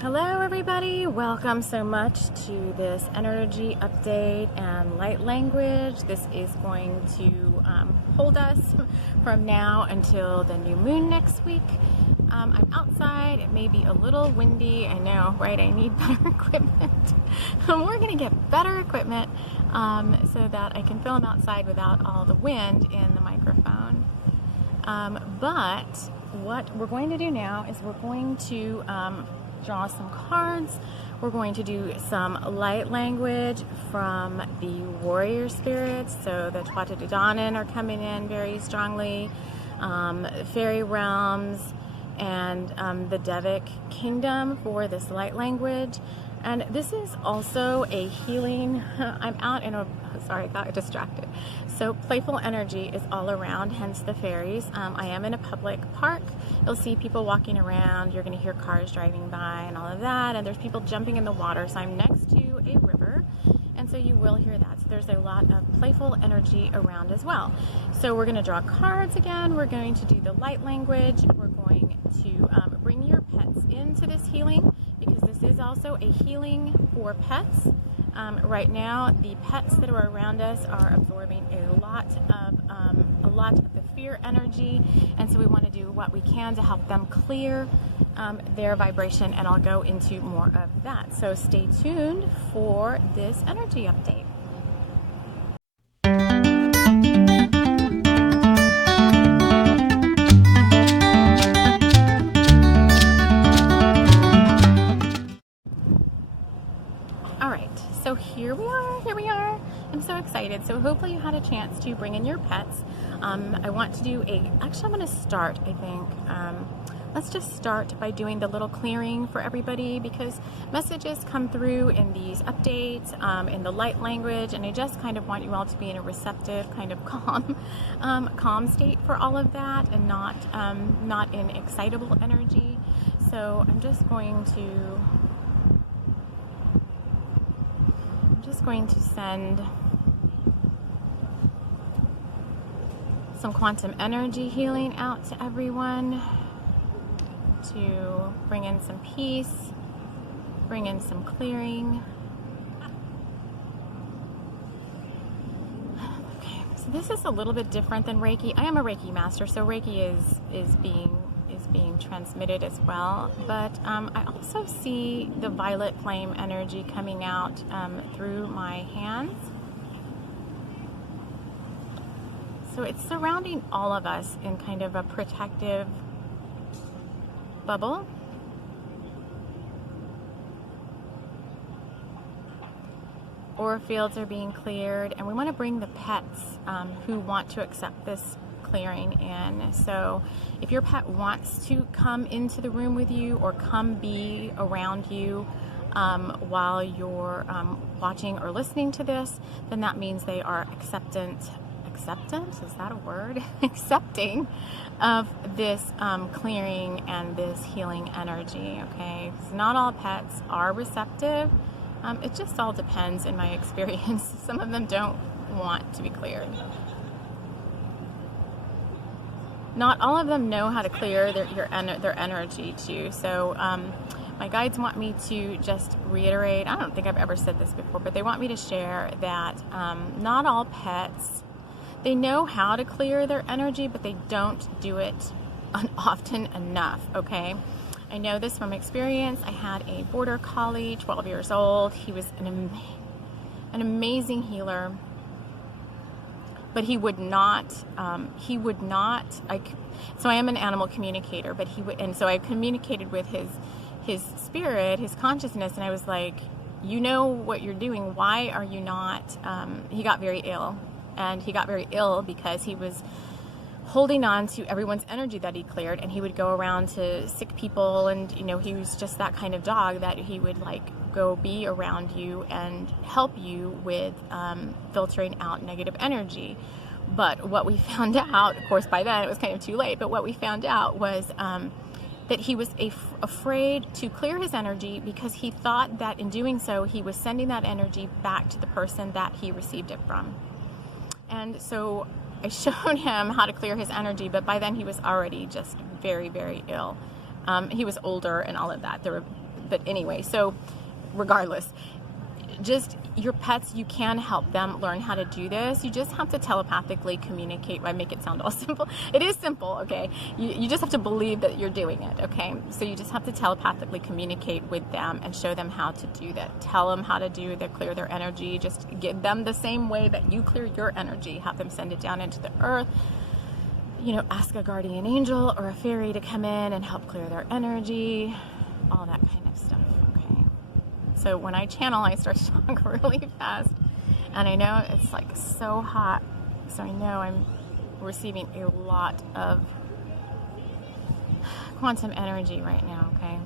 Hello everybody, welcome so much to this energy update and light language. This is going to hold us from now until the new moon next week. I'm outside, it may be a little windy, I know, right? I need better equipment. We're going to get better equipment so that I can film outside without all the wind in the microphone. But what we're going to do now is we're going to draw some cards. We're going to do some light language from the warrior spirits. So the Thuatha to DANAAN are coming in very strongly, fairy realms, and the Devic kingdom for this light language. And this is also a healing. I'm out in a, sorry, I got distracted. So playful energy is all around, hence the fairies. I am in a public park. You'll see people walking around. You're going to hear cars driving by and all of that. And there's people jumping in the water. So I'm next to a river. And so you will hear that. So there's a lot of playful energy around as well. So we're going to draw cards again. We're going to do the light language. We're going to bring your pets into this healing, because this is also a healing for pets. Right now, the pets that are around us are absorbing a lot of the fear energy, and so we want to do what we can to help them clear their vibration, and I'll go into more of that. So stay tuned for this energy update. So here we are. I'm so excited. So hopefully you had a chance to bring in your pets. I want to do actually I'm going to start, I think. Let's just start by doing the little clearing for everybody, because messages come through in these updates, in the light language, and I just kind of want you all to be in a receptive, kind of calm state for all of that, and not in excitable energy. So I'm just going to send some quantum energy healing out to everyone to bring in some peace, bring in some clearing. Okay, so this is a little bit different than Reiki. I am a Reiki master, so Reiki is being transmitted as well, but I also see the violet flame energy coming out through my hands. So it's surrounding all of us in kind of a protective bubble. Aura fields are being cleared, and we want to bring the pets who want to accept this clearing in. So if your pet wants to come into the room with you or come be around you while you're watching or listening to this, then that means they are acceptance, is that a word? Accepting of this clearing and this healing energy, okay? So not all pets are receptive. It just all depends in my experience. Some of them don't want to be cleared. Not all of them know how to clear their energy too. So my guides want me to just reiterate, I don't think I've ever said this before, but they want me to share that not all pets, they know how to clear their energy, but they don't do it often enough, okay? I know this from experience. I had a border collie, 12 years old. He was an amazing healer. But he would not, so I am an animal communicator, but and so I communicated with his spirit, his consciousness, and I was like, you know what you're doing, why are you not, he got very ill, and he got very ill because he was holding on to everyone's energy that he cleared, and he would go around to sick people, and you know, he was just that kind of dog that he would like go be around you and help you with filtering out negative energy. But what we found out, of course by then it was kind of too late, but what we found out was that he was afraid to clear his energy because he thought that in doing so he was sending that energy back to the person that he received it from. And so I showed him how to clear his energy, but by then he was already just very, very ill. He was older and all of that. But anyway, so regardless, just your pets, you can help them learn how to do this. You just have to telepathically communicate. I make it sound all simple. It is simple, okay? You just have to believe that you're doing it, okay? So you just have to telepathically communicate with them and show them how to do that. Tell them how to do that, clear their energy. Just give them the same way that you clear your energy. Have them send it down into the earth. You know, ask a guardian angel or a fairy to come in and help clear their energy. All that kind of stuff. So when I channel, I start to talk really fast, and I know it's like so hot, so I know I'm receiving a lot of quantum energy right now, okay?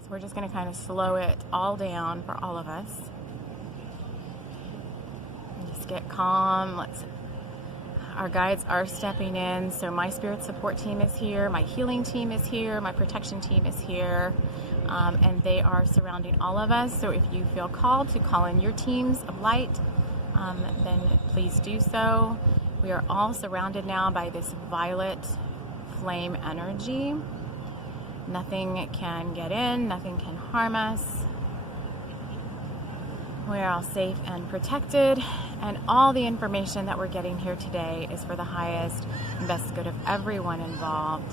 So we're just going to kind of slow it all down for all of us. And just get calm. Our guides are stepping in, so my spirit support team is here, my healing team is here, my protection team is here, and they are surrounding all of us. So if you feel called to call in your teams of light, then please do so. We are all surrounded now by this violet flame energy. Nothing can get in, nothing can harm us. We are all safe and protected, and all the information that we're getting here today is for the highest and best good of everyone involved.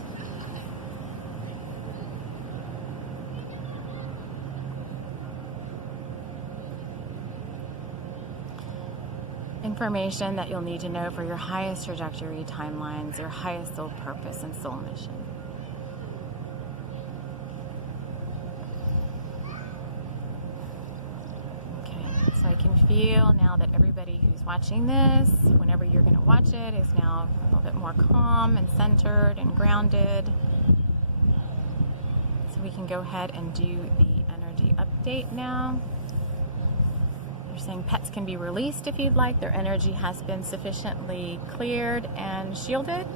Information that you'll need to know for your highest trajectory, timelines, your highest soul purpose and soul mission. So I can feel now that everybody who's watching this, whenever you're going to watch it, is now a little bit more calm and centered and grounded. So we can go ahead and do the energy update now. They're saying pets can be released if you'd like. Their energy has been sufficiently cleared and shielded.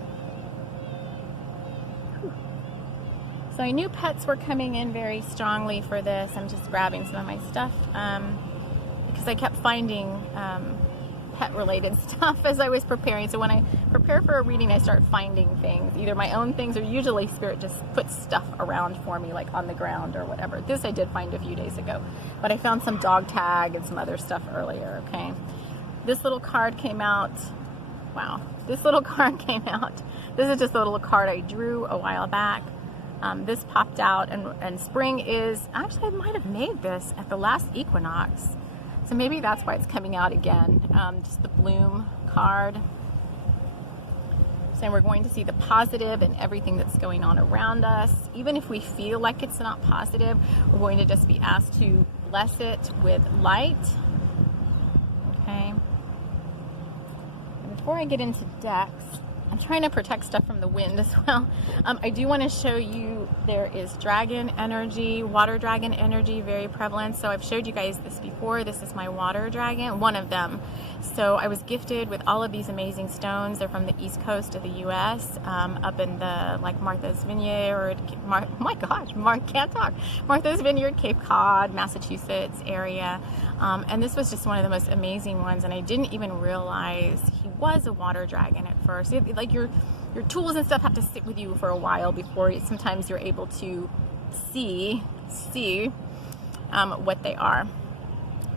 So I knew pets were coming in very strongly for this. I'm just grabbing some of my stuff. Because I kept finding pet-related stuff as I was preparing. So when I prepare for a reading, I start finding things, either my own things or usually Spirit just puts stuff around for me, like on the ground or whatever. This I did find a few days ago, but I found some dog tag and some other stuff earlier, okay? This little card came out. Wow, this little card came out. This is just a little card I drew a while back. This popped out, and spring is, actually I might have made this at the last equinox. So maybe that's why it's coming out again. Just the bloom card. Saying we're going to see the positive in everything that's going on around us. Even if we feel like it's not positive, we're going to just be asked to bless it with light. Okay. And before I get into decks, I'm trying to protect stuff from the wind as well. I do want to show you there is dragon energy, water dragon energy, very prevalent. So I've showed you guys this before. This is my water dragon, one of them. So I was gifted with all of these amazing stones. They're from the east coast of the U.S., up in the like Martha's Vineyard, Martha's Vineyard, Cape Cod, Massachusetts area. And this was just one of the most amazing ones, and I didn't even realize he was a water dragon at first. Like your tools and stuff have to sit with you for a while before sometimes you're able to see what they are.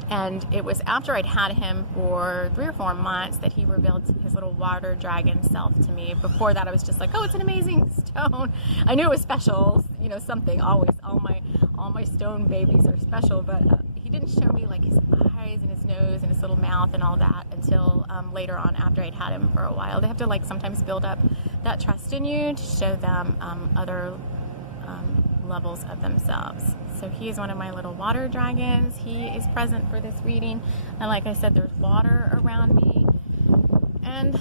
And it was after I'd had him for 3 or 4 months that he revealed his little water dragon self to me. Before that, I was just like, oh, it's an amazing stone. I knew it was special, you know, something. Always, all my stone babies are special, but he didn't show me like his eyes and his nose and his little mouth and all that until later on, after I'd had him for a while. They have to like sometimes build up that trust in you to show them other levels of themselves. So he is one of my little water dragons. He is present for this reading, and like I said, there's water around me. And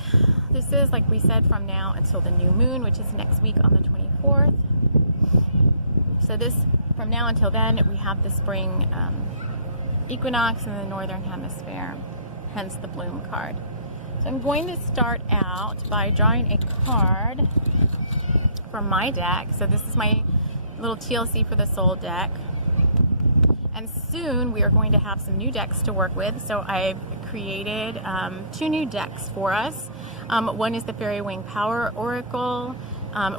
this is, like we said, from now until the new moon, which is next week on the 24th. So this, from now until then, we have the spring equinox in the northern hemisphere, hence the bloom card. So I'm going to start out by drawing a card from my deck. So this is my little TLC for the soul deck, and soon we are going to have some new decks to work with. So I've created 2 new decks for us. One is the Fairy Wing Power Oracle,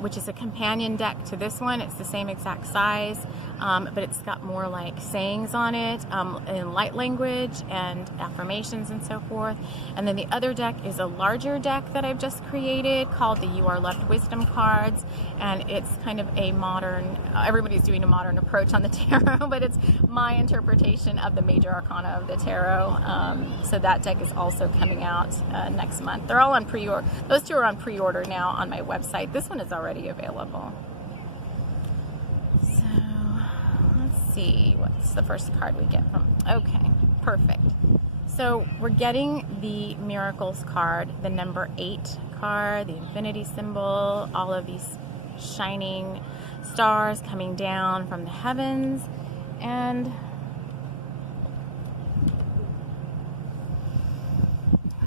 which is a companion deck to this one. It's the same exact size, but it's got more like sayings on it in light language and affirmations and so forth. And then the other deck is a larger deck that I've just created called the You Are Loved Wisdom cards, and it's kind of a modern, everybody's doing a modern approach on the tarot, but it's my interpretation of the major arcana of the tarot. So that deck is also coming out next month. They're all on pre-order. Those two are on pre-order now on my website. This one is already available. So let's see, what's the first card we get from? Okay, perfect. So we're getting the Miracles card, the number 8 card, the infinity symbol, all of these shining stars coming down from the heavens, and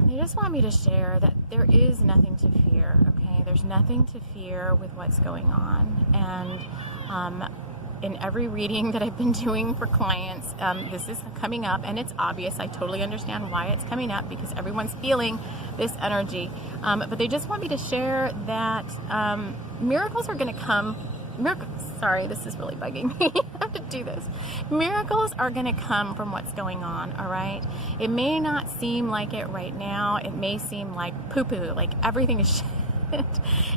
they just want me to share that there is nothing to fear, okay? There's nothing to fear with what's going on. And in every reading that I've been doing for clients, this is coming up, and it's obvious. I totally understand why it's coming up, because everyone's feeling this energy. But they just want me to share that miracles are going to come. Sorry, this is really bugging me. I have to do this. Miracles are going to come from what's going on, all right? It may not seem like it right now. It may seem like poo-poo, like everything is shit.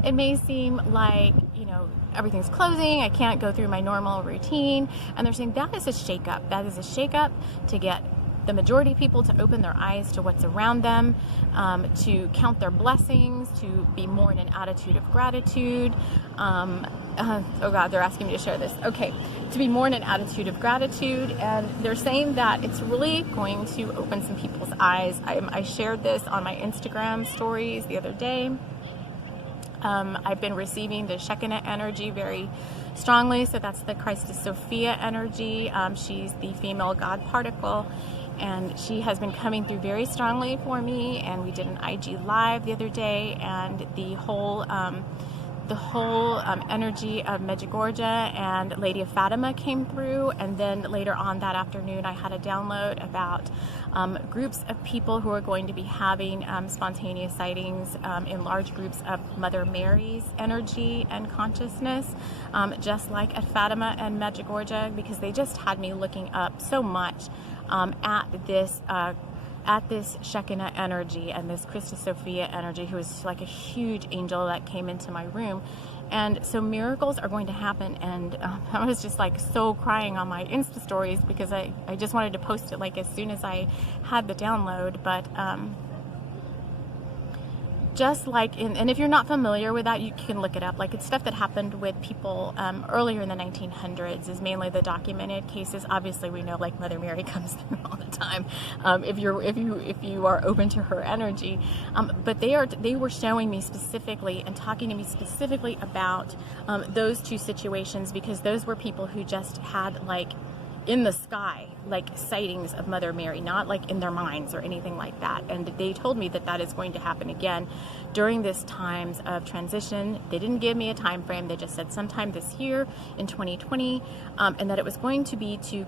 It may seem like, you know, everything's closing. I can't go through my normal routine. And they're saying that is a shakeup. That is a shakeup to get the majority of people to open their eyes to what's around them, to count their blessings, to be more in an attitude of gratitude. Oh God, they're asking me to share this. Okay, to be more in an attitude of gratitude. And they're saying that it's really going to open some people's eyes. I shared this on my Instagram stories the other day. I've been receiving the Shekinah energy very strongly. So that's the Christus Sophia energy. She's the female God particle, and she has been coming through very strongly for me. And we did an IG live the other day, and the whole energy of Medjugorje and Lady of Fatima came through. And then later on that afternoon, I had a download about groups of people who are going to be having spontaneous sightings in large groups of Mother Mary's energy and consciousness, just like at Fatima and Medjugorje, because they just had me looking up so much at this Shekinah energy and this Christus Sophia energy, who is like a huge angel that came into my room. And so miracles are going to happen. And I was just like so crying on my Insta stories, because I just wanted to post it like as soon as I had the download. But just like and if you're not familiar with that, you can look it up. Like, it's stuff that happened with people earlier in the 1900s, is mainly the documented cases. Obviously, we know like Mother Mary comes through all the time if you are open to her energy. But they were showing me specifically and talking to me specifically about those two situations, because those were people who just had like in the sky, like sightings of Mother Mary, not like in their minds or anything like that. And they told me that that is going to happen again during this times of transition. They didn't give me a time frame. They just said sometime this year in 2020, and that it was going to be to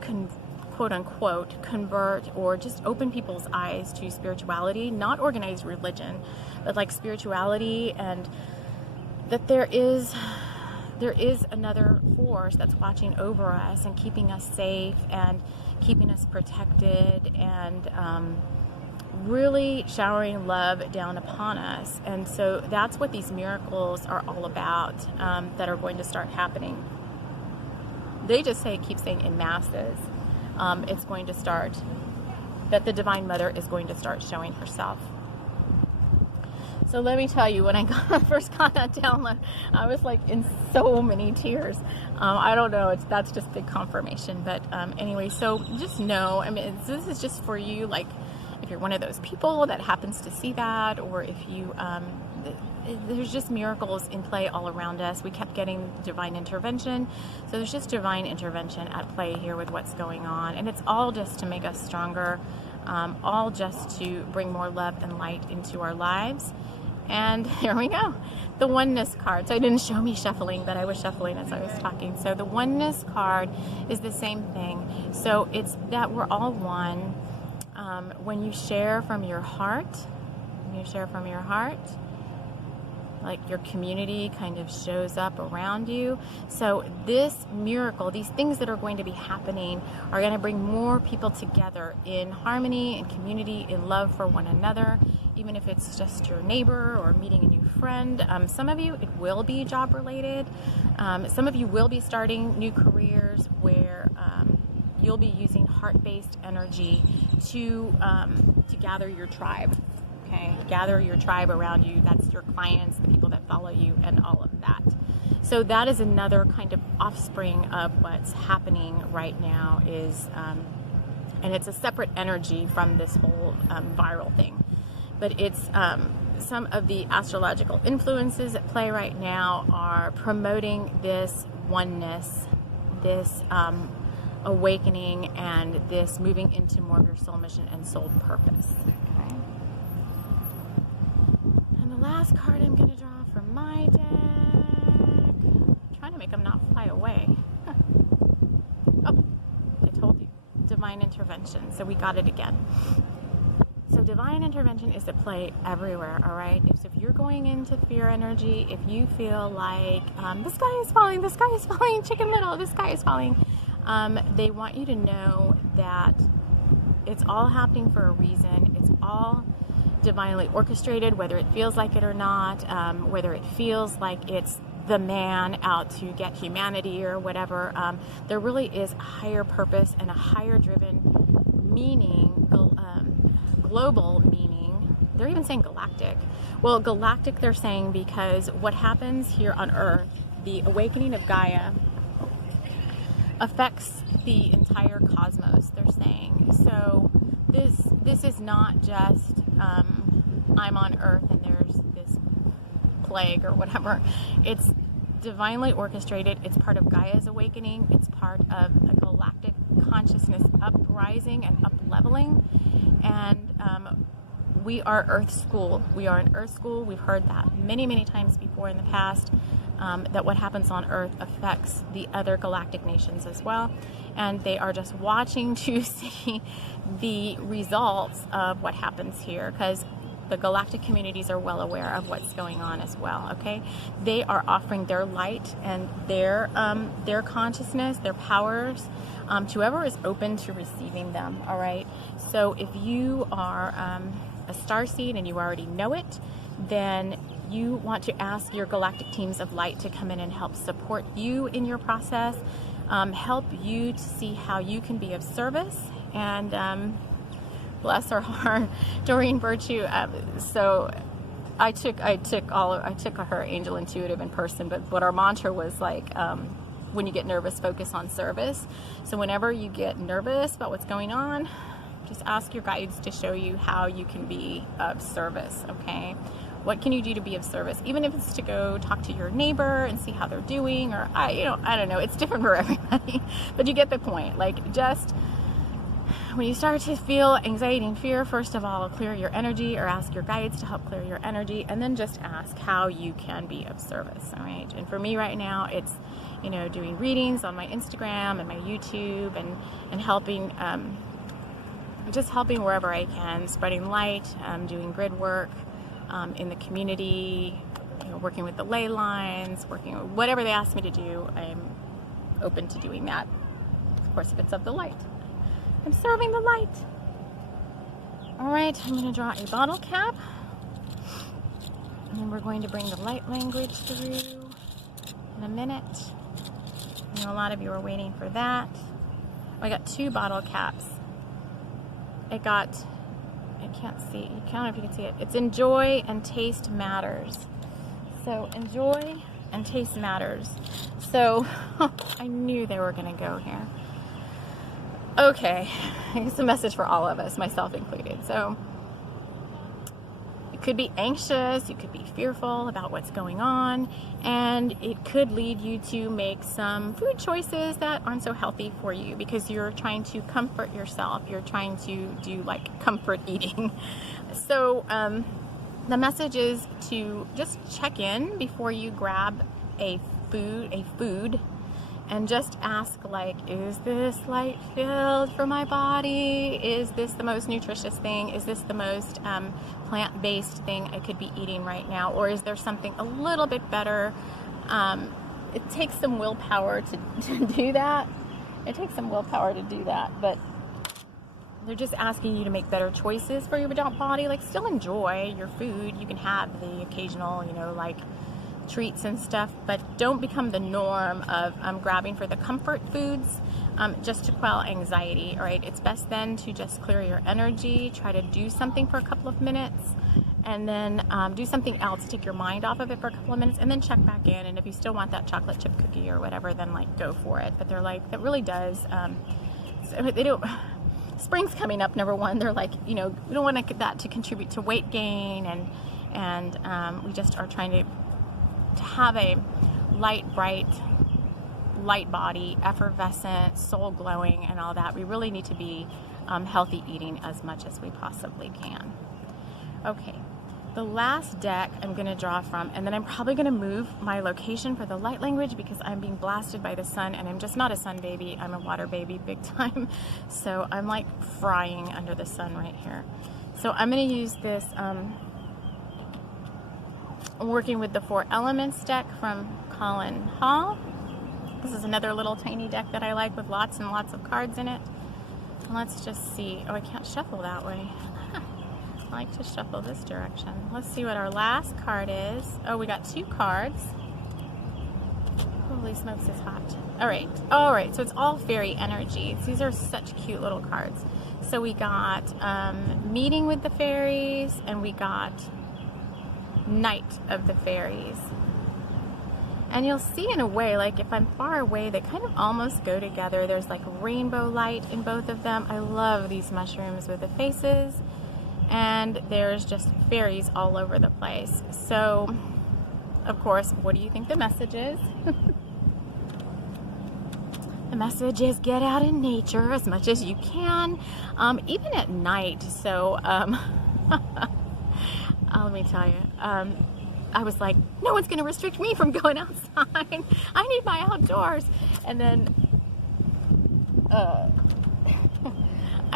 quote unquote convert or just open people's eyes to spirituality, not organized religion, but like spirituality, and that there is another force that's watching over us and keeping us safe and keeping us protected, and really showering love down upon us. And so that's what these miracles are all about, that are going to start happening. They just keep saying in masses. It's going to start, that the Divine Mother is going to start showing herself. So let me tell you, when I first got that download, I was like in so many tears. I don't know, that's just big confirmation. But anyway, so just know, I mean, this is just for you, like if you're one of those people that happens to see that, or if you, there's just miracles in play all around us. We kept getting divine intervention. So there's just divine intervention at play here with what's going on. And it's all just to make us stronger, all just to bring more love and light into our lives. And here we go, the Oneness card. So I didn't show me shuffling, but I was shuffling as I was talking. So the Oneness card is the same thing. So it's that we're all one. When you share from your heart, like your community kind of shows up around you. So this miracle, these things that are going to be happening are going to bring more people together in harmony and community, in love for one another, even if it's just your neighbor or meeting a new friend. Some of you, it will be job related. Some of you will be starting new careers where you'll be using heart-based energy to gather your tribe. Okay, gather your tribe around you. That's your clients, the people that follow you, and all of that. So that is another kind of offspring of what's happening right now. And it's a separate energy from this whole viral thing. But it's some of the astrological influences at play right now are promoting this oneness, this awakening, and this moving into more of your soul mission and soul purpose. Okay. And the last card I'm going to draw from my deck, I'm trying to make them not fly away. Oh, I told you, divine intervention. So we got it again. So divine intervention is at play everywhere, all right? So if you're going into fear energy, if you feel like the sky is falling, Chicken Little, the sky is falling, they want you to know that it's all happening for a reason. It's all divinely orchestrated, whether it feels like it or not, whether it feels like it's the man out to get humanity or whatever. There really is a higher purpose and a higher driven meaning, global meaning. They're even saying galactic. Well, galactic they're saying because what happens here on Earth, the awakening of Gaia, affects the entire cosmos, they're saying. So this is not just I'm on Earth and there's this plague or whatever. It's divinely orchestrated. It's part of Gaia's awakening. It's part of a galactic consciousness uprising and up-leveling. And we are Earth School. We are an Earth School. We've heard that many, many times before in the past, that what happens on Earth affects the other galactic nations as well. And they are just watching to see the results of what happens here, because the galactic communities are well aware of what's going on as well, okay? They are offering their light and their consciousness, their powers, to whoever is open to receiving them, all right? So if you are a starseed and you already know it, then you want to ask your galactic teams of light to come in and help support you in your process, help you to see how you can be of service, and bless her heart, Doreen Virtue. So I took her Angel Intuitive in person, but what our mantra was like, when you get nervous, focus on service. So whenever you get nervous about what's going on, just ask your guides to show you how you can be of service, okay? What can you do to be of service? Even if it's to go talk to your neighbor and see how they're doing, or I don't know, it's different for everybody, but you get the point. Like, just when you start to feel anxiety and fear, first of all, clear your energy or ask your guides to help clear your energy, and then just ask how you can be of service, all right? And for me right now, it's, doing readings on my Instagram and my YouTube, and helping, just helping wherever I can, spreading light, doing grid work in the community, working with the ley lines, working with whatever they ask me to do. I'm open to doing that. Of course, if it's of the light. I'm serving the light. All right, I'm going to draw a bottle cap. And then we're going to bring the light language through in a minute. I know a lot of you are waiting for that. I got 2 bottle caps. I can't see. I don't know if you can see it. It's enjoy and taste matters. So enjoy and taste matters. So I knew they were going to go here. Okay, it's a message for all of us, myself included. So you could be anxious, you could be fearful about what's going on, and it could lead you to make some food choices that aren't so healthy for you because you're trying to comfort yourself. You're trying to do like comfort eating. So the message is to just check in before you grab a food and just ask, like, is this light filled for my body? Is this the most nutritious thing? Is this the most plant-based thing I could be eating right now? Or is there something a little bit better? It takes some willpower to do that. It takes some willpower to do that, but they're just asking you to make better choices for your body. Like, still enjoy your food. You can have the occasional, you know, like treats and stuff, but don't become the norm of grabbing for the comfort foods just to quell anxiety. All right, it's best then to just clear your energy, try to do something for a couple of minutes, and then do something else, take your mind off of it for a couple of minutes, and then check back in. And if you still want that chocolate chip cookie or whatever, then like go for it. But they're like, that really does, they don't, spring's coming up, number one. They're like, you know, we don't want to get that to contribute to weight gain, and we just are trying to have a light, bright, light body, effervescent, soul glowing, and all that. We really need to be healthy eating as much as we possibly can. Okay, the last deck I'm going to draw from, and then I'm probably going to move my location for the light language because I'm being blasted by the sun, and I'm just not a sun baby. I'm a water baby big time. So I'm like frying under the sun right here. So I'm going to use this working with the 4 Elements deck from Colin Hall. This is another little tiny deck that I like with lots and lots of cards in it. And let's just see. Oh, I can't shuffle that way. I like to shuffle this direction. Let's see what our last card is. Oh, we got 2 cards. Holy smokes, it's hot. All right, so it's all fairy energy. These are such cute little cards. So we got meeting with the fairies, and we got Night of the Fairies. And you'll see in a way, like if I'm far away, they kind of almost go together. There's like rainbow light in both of them. I love these mushrooms with the faces, and there's just fairies all over the place. So, of course, what do you think the message is? The message is get out in nature as much as you can, even at night. So, let me tell you, I was like, no one's going to restrict me from going outside. I need my outdoors. And then, I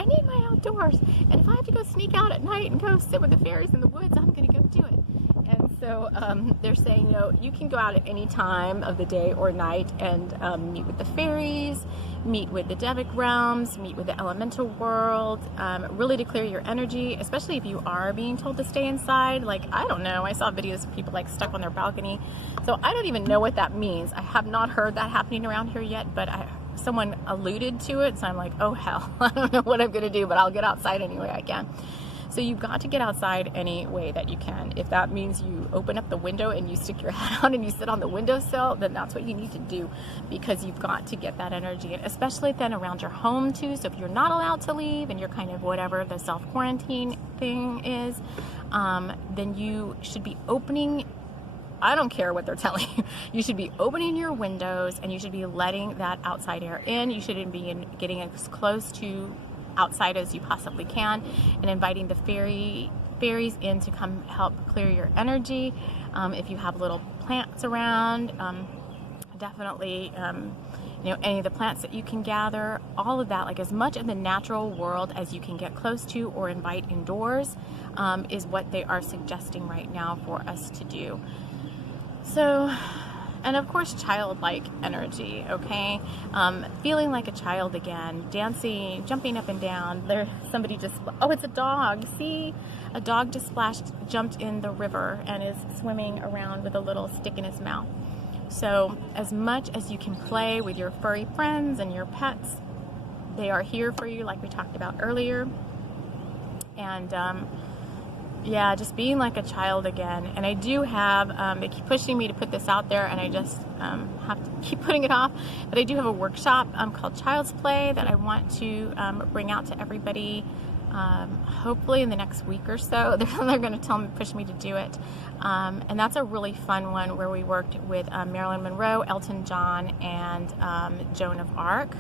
need my outdoors. And if I have to go sneak out at night and go sit with the fairies in the woods, I'm going to go do it. And so they're saying, you know, you can go out at any time of the day or night and meet with the fairies, meet with the Devic realms, meet with the elemental world, really to clear your energy, especially if you are being told to stay inside. Like, I don't know, I saw videos of people like stuck on their balcony. So I don't even know what that means. I have not heard that happening around here yet, but someone alluded to it. So I'm like, oh hell, I don't know what I'm going to do, but I'll get outside any way I can. So you've got to get outside any way that you can. If that means you open up the window and you stick your head out and you sit on the windowsill, then that's what you need to do, because you've got to get that energy, and especially then around your home too. So if you're not allowed to leave and you're kind of whatever the self-quarantine thing is, then you should be opening, I don't care what they're telling you, you should be opening your windows and you should be letting that outside air in. You shouldn't be getting as close to outside as you possibly can, and inviting the fairies in to come help clear your energy. If you have little plants around, definitely you know, any of the plants that you can gather, all of that, like as much of the natural world as you can get close to or invite indoors, is what they are suggesting right now for us to do. So, and of course, childlike energy, okay? Feeling like a child again, dancing, jumping up and down. Somebody just, oh, it's a dog. See? A dog just jumped in the river and is swimming around with a little stick in his mouth. So as much as you can play with your furry friends and your pets, they are here for you, like we talked about earlier. And yeah, just being like a child again. And I do have, they keep pushing me to put this out there, and I just have to keep putting it off. But I do have a workshop called Child's Play that I want to bring out to everybody, hopefully in the next week or so. They're going to push me to do it. And that's a really fun one where we worked with Marilyn Monroe, Elton John, and Joan of Arc.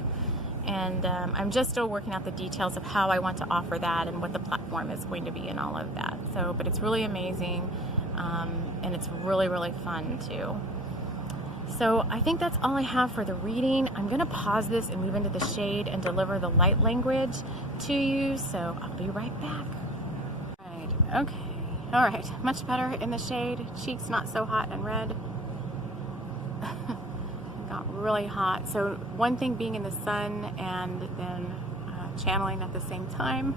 And I'm just still working out the details of how I want to offer that and what the platform is going to be and all of that. So, but it's really amazing, and it's really, really fun too. So I think that's all I have for the reading. I'm going to pause this and move into the shade and deliver the light language to you. So I'll be right back. Right. Okay. All right. Much better in the shade. Cheeks not so hot and red. Got really hot. So one thing being in the sun and then channeling at the same time.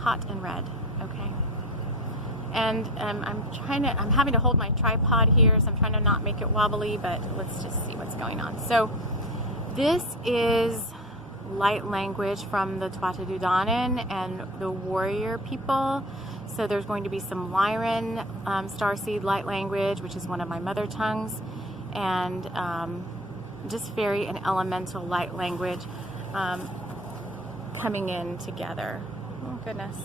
Hot and red. Okay. And I'm having to hold my tripod here, so I'm trying to not make it wobbly, but let's just see what's going on. So this is light language from the Thuatha DANAAN and the warrior people. So there's going to be some LYRAN starseed light language, which is one of my mother tongues, and just fairy and elemental light language coming in together. Oh goodness,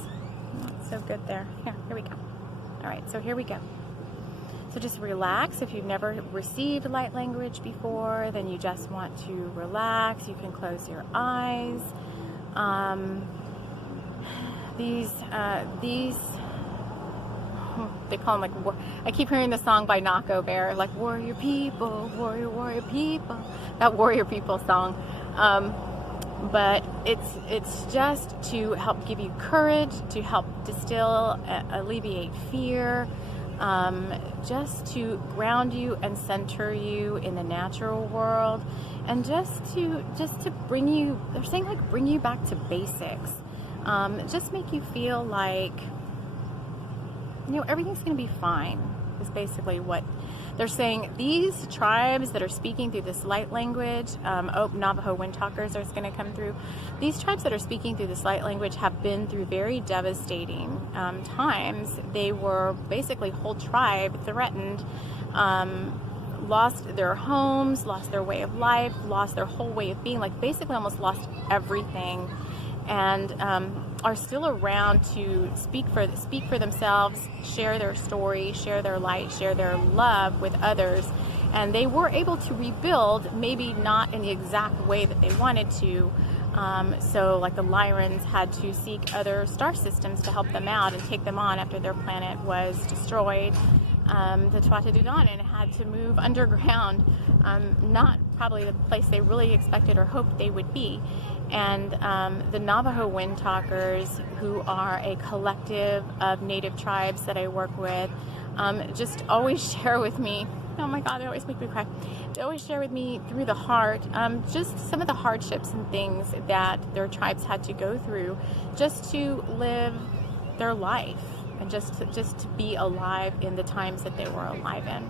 that's so good there. Here we go. All right, so here we go. So just relax. If you've never received light language before, then you just want to relax. You can close your eyes. These they call them like, I keep hearing the song by Navajo Bear, like warrior people, warrior people, that warrior people song. But it's just to help give you courage, to help distill, alleviate fear, just to ground you and center you in the natural world, and just to bring you, they're saying like bring you back to basics, just make you feel like, you know, everything's going to be fine, is basically what they're saying. These tribes that are speaking through this light language, Navajo WINDTALKERS are going to come through. These tribes that are speaking through this light language have been through very devastating times. They were basically, whole tribe threatened, lost their homes, lost their way of life, lost their whole way of being, like basically almost lost everything, and are still around to speak for themselves, share their story, share their light, share their love with others. And they were able to rebuild, maybe not in the exact way that they wanted to. So like the LYRANs had to seek other star systems to help them out and take them on after their planet was destroyed. The Thuatha DANAAN had to move underground, not probably the place they really expected or hoped they would be. And the Navajo WINDTALKERS, who are a collective of native tribes that I work with, just always share with me, oh my God, they always make me cry. They always share with me through the heart, just some of the hardships and things that their tribes had to go through just to live their life and just to be alive in the times that they were alive in.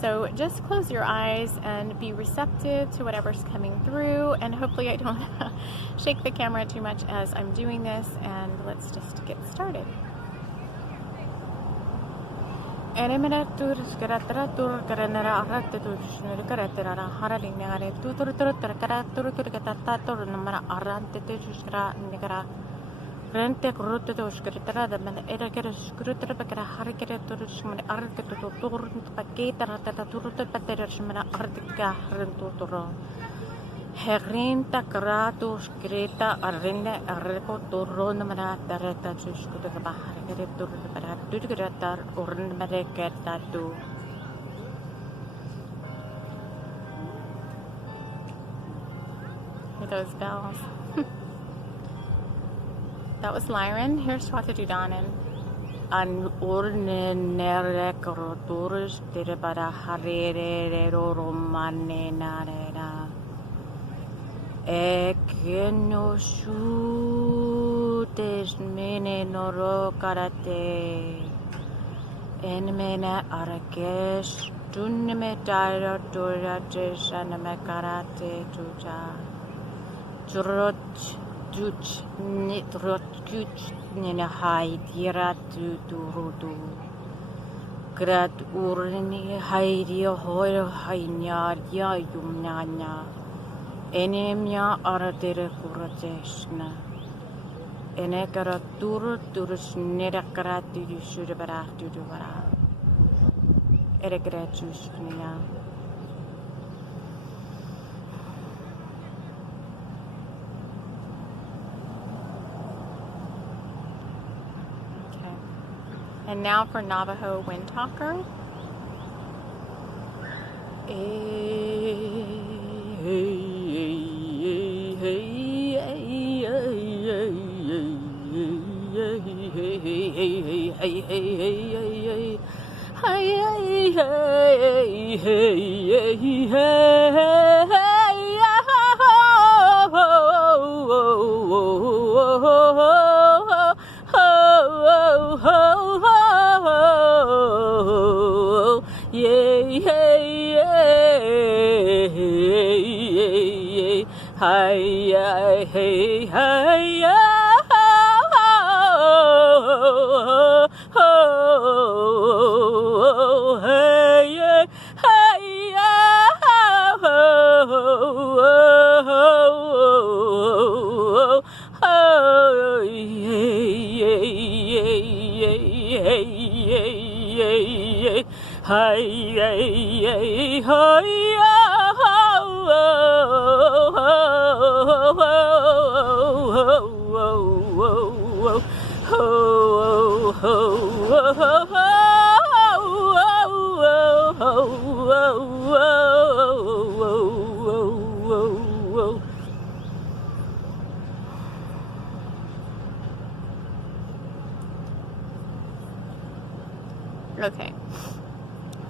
So just close your eyes and be receptive to whatever's coming through, and hopefully I don't shake the camera too much as I'm doing this, and let's just get started. Rente kurutta tuskirtara men erakera skrutra pakara harikera turusmane arketa turun paketa rata turut patershmana artika rentuturo herinta kratus kreta arrene arko turun mana tarata tuskruta bahar turut para tukratar urn mereketa tu. Those bells. That was LYRAN. Here's Thuatha DANAAN. An urne nere kroturus tirabara harere romane narera. Ekeno shutes mene noro karate. Enmene arakesh tunme tara turate shaname karate tuja. Jurot Duch nitrot kuch nina hai tiratu turudu. Grad urni hairi hoir hainya ya yumnanya. Enemya aratere kurateshna. Enekara turus nera karatu shurabara tudubara. Eregratushnia. And now for Navajo WINDTALKER. Okay,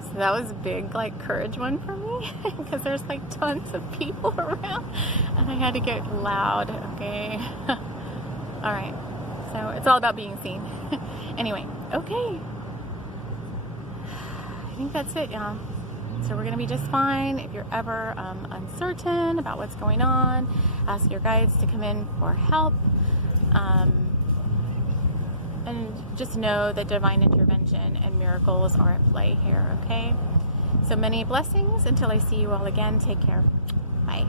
so that was a big like courage one for me because there's like tons of people around and I had to get loud. Okay. All right, so it's all about being seen. Anyway, okay, I think that's it, y'all. So we're gonna be just fine. If you're ever uncertain about what's going on, ask your guides to come in for help. And just know that divine intervention and miracles are at play here, okay? So many blessings until I see you all again. Take care. Bye.